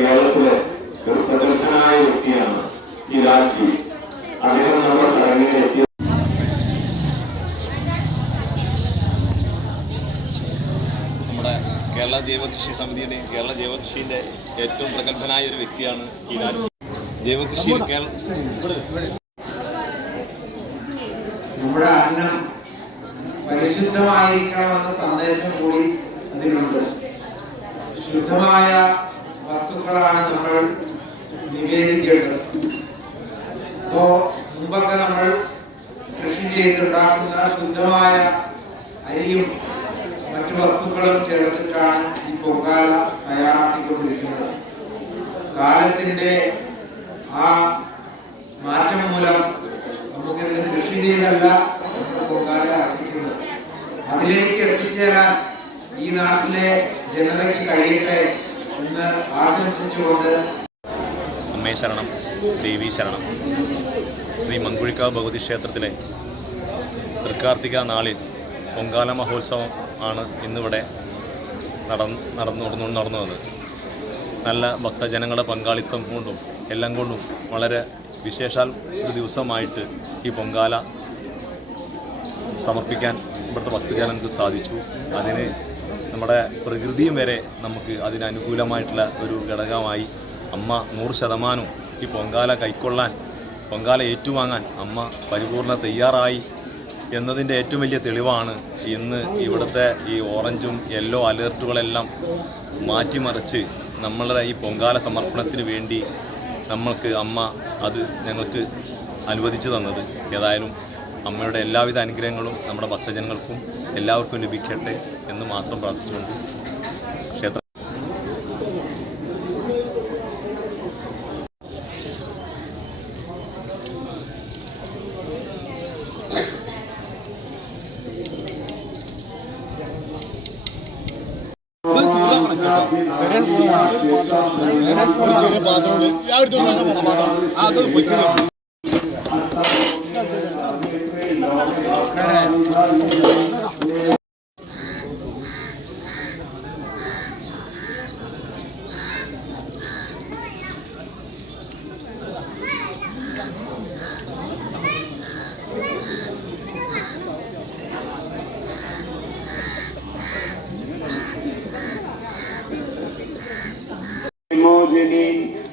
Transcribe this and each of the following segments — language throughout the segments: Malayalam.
കേരളത്തിലെ ഒരു പ്രഗത്ഭനായ വ്യക്തിയാണ് ഈ രാജി. അദ്ദേഹം നമ്മുടെ ചടങ്ങിലെത്തിയ നമ്മുടെ കേരള ജൈവകൃഷി സമിതിയുടെയും കേരള ജൈവകൃഷിന്റെ ഏറ്റവും പ്രഗത്ഭനായ ഒരു വ്യക്തിയാണ് ഈ രാജി. ജൈവകൃഷി നമ്മുടെ അന്നം പരിശുദ്ധമായിരിക്കണമെന്ന സന്ദേശം കൂടി അതിനുണ്ട്. ശുദ്ധമായ വസ്തുക്കളാണ് നമ്മൾ നിവേദിക്കേണ്ടത്. ഇപ്പോ മുമ്പൊക്കെ നമ്മൾ കൃഷി ചെയ്തുണ്ടാക്കുന്ന ശുദ്ധമായ അരിയും മറ്റു വസ്തുക്കളും ചേർത്തിട്ടാണ് ഈ പൊങ്കാല തയ്യാറാക്കിക്കൊണ്ടിരിക്കുന്നത്. കാലത്തിന്റെ ആ മാറ്റം മൂലം നമുക്കിന്ന് കൃഷി ചെയ്തല്ല നമ്മുടെ പൊങ്കാല അർപ്പിക്കുന്നത്. അതിലേക്ക് എത്തിച്ചേരാൻ ഈ നാട്ടിലെ ജനതയ്ക്ക് കഴിയട്ടെ എന്ന് ആശംസിച്ചുകൊണ്ട് അമ്മേ ശരണം, ദേവി ശരണം. ശ്രീ മങ്കുഴിക്കാവ് ഭഗവതി ക്ഷേത്രത്തിലെ തൃക്കാർത്തിക നാളിൽ പൊങ്കാല മഹോത്സവം ആണ് ഇന്നിവിടെ നടന്നു വന്നത്. നല്ല ഭക്തജനങ്ങളുടെ പങ്കാളിത്തം കൊണ്ടും എല്ലാം കൊണ്ടും വളരെ വിശേഷാൽ ഒരു ദിവസമായിട്ട് ഈ പൊങ്കാല സമർപ്പിക്കാൻ ഇവിടുത്തെ ഭക്തജനങ്ങൾക്ക് സാധിച്ചു. അതിന് നമ്മുടെ പ്രകൃതിയും വരെ നമുക്ക് അതിനനുകൂലമായിട്ടുള്ള ഒരു ഘടകമായി അമ്മ 100% ഈ പൊങ്കാല കൈക്കൊള്ളാൻ, പൊങ്കാല ഏറ്റുവാങ്ങാൻ അമ്മ പരിപൂർണ്ണ തയ്യാറായി എന്നതിൻ്റെ ഏറ്റവും വലിയ തെളിവാണ് ഇന്ന് ഇവിടുത്തെ ഈ ഓറഞ്ചും യെല്ലോ അലേർട്ടുകളെല്ലാം മാറ്റിമറിച്ച് നമ്മളുടെ ഈ പൊങ്കാല സമർപ്പണത്തിന് വേണ്ടി നമ്മൾക്ക് അമ്മ അത് ഞങ്ങൾക്ക് അനുവദിച്ചു തന്നത്. ഏതായാലും അമ്മയുടെ എല്ലാവിധ അനുഗ്രഹങ്ങളും നമ്മുടെ ഭക്തജനങ്ങൾക്കും എല്ലാവർക്കും ലഭിക്കട്ടെ എന്ന് മാത്രം പ്രാർത്ഥിച്ചുകൊണ്ട് ക്ഷേത്ര ചെറിയ പാത്രം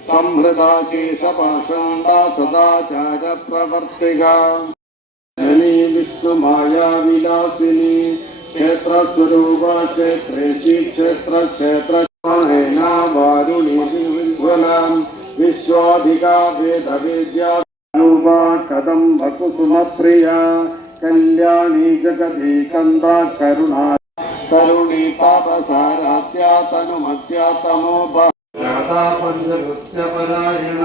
സംഹൃതാ ശേഷപാഷാണ്ടാ സദാചാര പ്രവർത്തിക വിഷ്ണുമായാ വിലാസിനി ക്ഷേത്രസ്വരൂപ ക്ഷേത്രേശി ക്ഷേത്രക്ഷേത്രേണ വാരുണി വിജ്വലാം വിശ്വാധികാ വേദവേദ്യാ കദംബ കുസുമപ്രിയ കല്യാണി ജഗതി കന്ദ കരുണാ കരുണി പാപസാരാത്യാ തനുമത്യാ തമോപ പഞ്ചനൃത്യപരായണ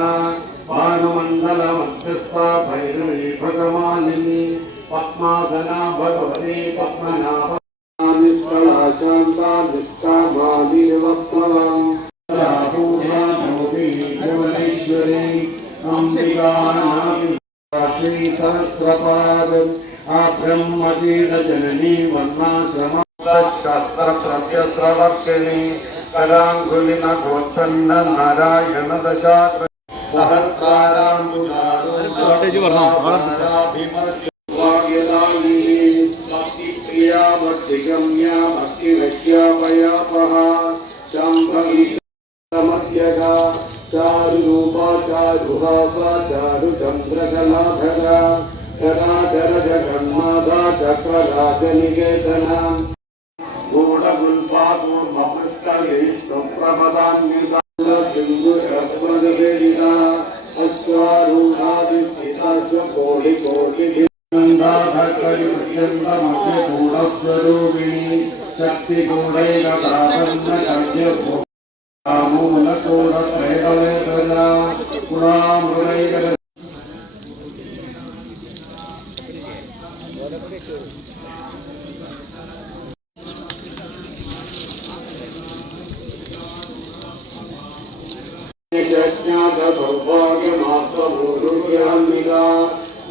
ഭാനുമണ്ഡല മധ്യസ്ഥ ഭൈരവീ ഭഗമാലിനി പത്മാസന ഭഗവതി പത്മനാഭ നിഷ്കളാശാന്താ നിഷ്കാമാലിവപ്രവം രാഹൂർവാനോദീശ്വരീ അംബികാനാമി സഹസ്രപാദം ആബ്രഹ്മജീടജനനീ വർണ്ണാശ്രമ ശാസ്ത്രപ്രവർത്തിനി കരാങ്കുലിന ഗോത്രന്ന നാരായണ ദശാഗ്ര ചക്രരാജനികേതന ശക്തി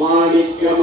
മാണിക്യമ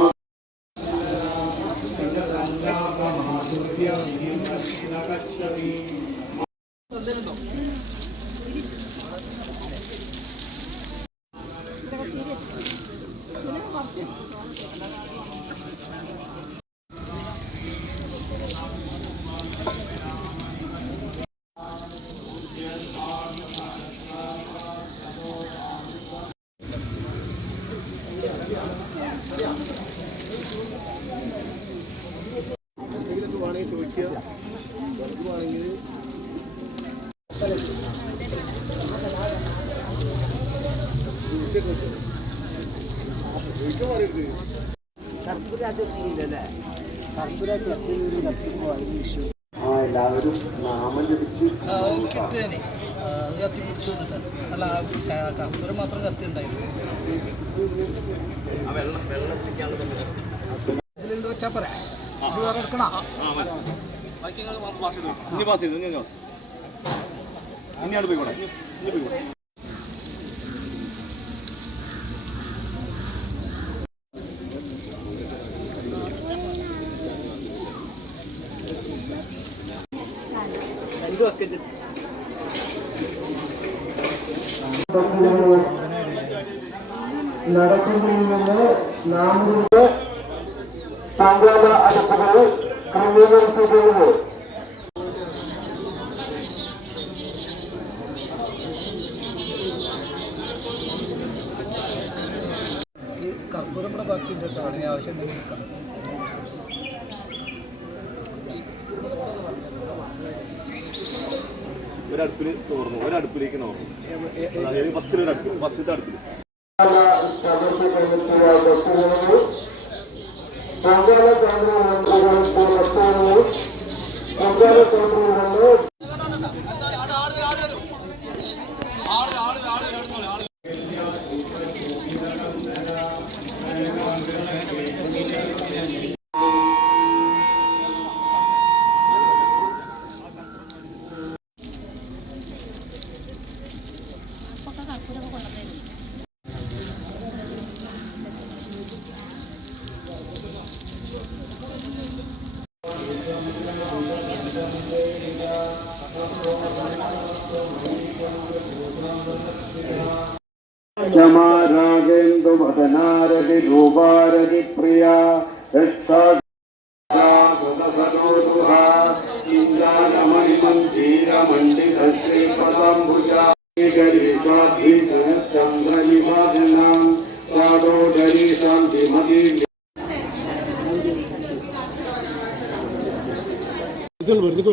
എല്ലാവരും നാമം ജപിച്ച് കിട്ടിയേ അത് കത്തി പിടിച്ചു വന്നിട്ട് അല്ല കർപ്പൂരം മാത്രം കത്തി ഉണ്ടായിരുന്നു ഇതിലുണ്ട് വെച്ചാൽ പറയാം ഇത് വേറെ എടുക്കണം ബാക്കി ഇനിയാണ് പോയിക്കോട്ടെ ഇനി പോയിക്കോട്ടെ നടക്കുന്നതിൽ നിന്ന് നാമൂറ് താങ്കാല അടുപ്പുകൾ ക്രമീകരിച്ചിട്ടുള്ളത് കർപ്പൂരം ഇവിടെ ബാക്കി ഉണ്ട് കേട്ടോ അതിന് ആവശ്യം എന്തെങ്കിലും എടുക്കാം ഒരടുപ്പിൽ തോർന്നു ഒരടുപ്പിലേക്ക് നോക്കും അതായത് ഫസ്റ്റിലൊരു അടുപ്പിൽ ഫസ്റ്റത്തെ അടുപ്പിൽ क्षमारागेन्दु वदनारति रूपारति प्रिया रक्षासनोदुहा इन्द्राणमणिमन्दिरमण्डितश्रीपदाम्बुजा चन्द्रनिवादनां स्वादोदरी शान्तिमती വെറുതെ